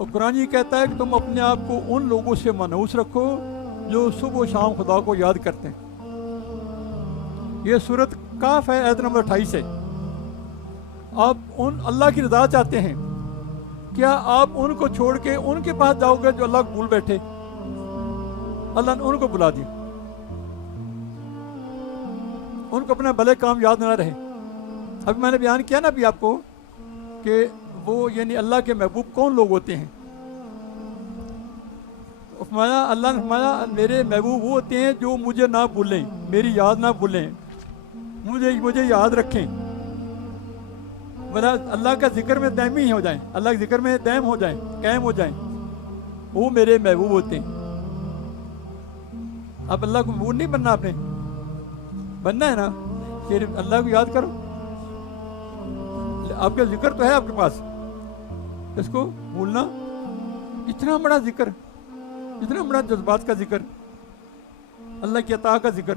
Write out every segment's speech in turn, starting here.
اور قرآن یہ کہتا ہے کہ تم اپنے آپ کو ان لوگوں سے منحوس رکھو جو صبح و شام خدا کو یاد کرتے ہیں. یہ سورت کاف ہے، آیت نمبر 28 ہے. آپ ان اللہ کی رضا چاہتے ہیں، کیا آپ ان کو چھوڑ کے ان کے پاس جاؤ گے جو اللہ کو بھول بیٹھے؟ اللہ نے ان کو بلا دیا، ان کو اپنا بھلے کام یاد نہ رہے. ابھی میں نے بیان کیا نا ابھی آپ کو کہ وہ یعنی اللہ کے محبوب کون لوگ ہوتے ہیں. فرمایا، اللہ نے فرمایا میرے محبوب وہ ہوتے ہیں جو مجھے نہ بھولیں، میری یاد نہ بھولیں، مجھے یاد رکھیں. اللہ کا ذکر میں دائمی ہو جائیں، اللہ کے ذکر میں دائم ہو جائیں، قائم ہو جائیں، وہ میرے محبوب ہوتے ہیں. اب اللہ کو محبوب نہیں بننا، آپ نے بننا ہے نا، پھر اللہ کو یاد کرو. آپ کا ذکر تو ہے آپ کے پاس، اس کو بھولنا. اتنا بڑا ذکر، اتنا بڑا جذبات کا ذکر، اللہ کی عطا کا ذکر،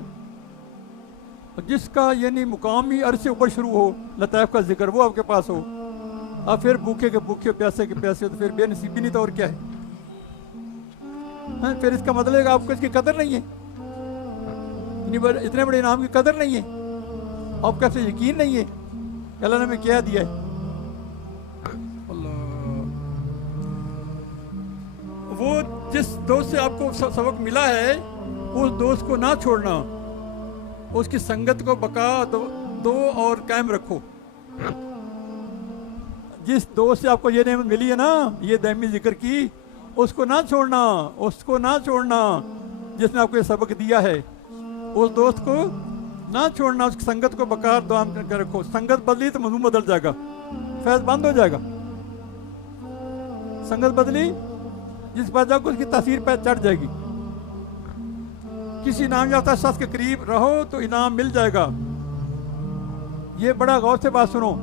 جس کا یعنی مقامی عرض سے اوپر شروع ہو، لطائف کا ذکر وہ آپ کے پاس ہو. آپ پھر بھوکے کے بھوکے، پیاسے کے پیاسے، تو پھر بے نصیبی نہیں تو اور کیا ہے. پھر اس کا مطلب ہے کہ آپ کو اس کی قدر نہیں ہے، اتنے بڑے انعام کی قدر نہیں ہے، آپ کا یقین نہیں ہے کہ اللہ نے ہمیں کیا دیا ہے. اللہ، وہ جس دوست سے آپ کو سبق ملا ہے اس دوست کو نہ چھوڑنا، اس کی سنگت کو بقا دو اور قائم رکھو. جس دوست سے آپ کو یہ نعمت ملی ہے نا، یہ دائمی ذکر کی، اس کو نہ چھوڑنا، اس کو نہ چھوڑنا جس نے آپ کو یہ سبق دیا ہے. اس دوست کو نہ چھوڑنا، اس کی سنگت کو بقا دوام کر رکھو. سنگت بدلی تو مضمون بدل جائے گا، فیض بند ہو جائے گا. سنگت بدلی، جس پر جاؤ اس کی تاثیر پہ چڑھ جائے گی. کسی انعام یافتہ شخص کے قریب رہو تو انعام مل جائے گا. یہ بڑا غور سے بات سنو.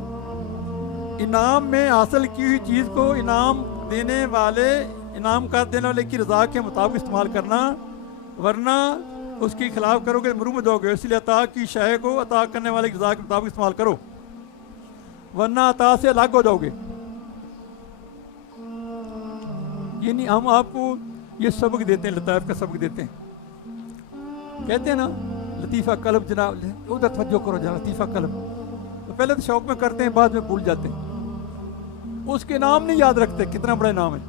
انعام میں حاصل کی ہوئی چیز کو انعام دینے والے کی رضا کے مطابق استعمال کرنا، ورنہ اس کے خلاف کرو گے محروم ہو جاؤ گے. اس لیے عطا کی شے کو عطا کرنے والے کی رضا کے مطابق استعمال کرو، ورنہ عطا سے الگ ہو جاؤ گے. یعنی ہم آپ کو یہ سبق دیتے ہیں، لطائف کا سبق دیتے ہیں. کہتے ہیں نا لطیفہ قلب، جناب ادھر توجہ کرو جناب، لطیفہ قلب. تو پہلے تو شوق میں کرتے ہیں، بعد میں بھول جاتے ہیں. اس کے نام نہیں یاد رکھتے، کتنا بڑا نام ہے،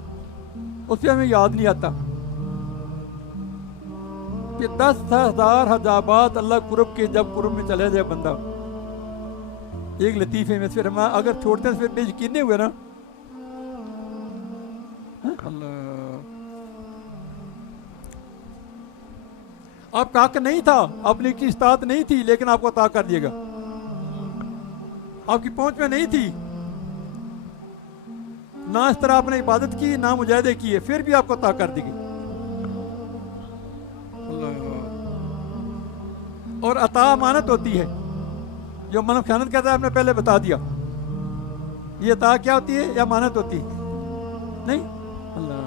اس سے ہمیں یاد نہیں آتا کہ 10,000 حجابات اللہ قرب کے جب قرب میں چلے جائے بندہ ایک لطیفے میں. پھر ہم اگر چھوڑتے ہیں پھر بے یقین نہیں ہوئے نا. اللہ، آپ کا حق نہیں تھا، اپنی کی استطاعت نہیں تھی، لیکن آپ کو عطا کر دیے گا. آپ کی پہنچ میں نہیں تھی، نہ اس طرح آپ نے عبادت کی، نہ مجاہدے کیے، پھر بھی آپ کو عطا کر دی گئی. اور عطا امانت ہوتی ہے، جو من خیانت کہتا ہے آپ نے پہلے بتا دیا. یہ عطا کیا ہوتی ہے یا امانت ہوتی ہے؟ نہیں. اللہ،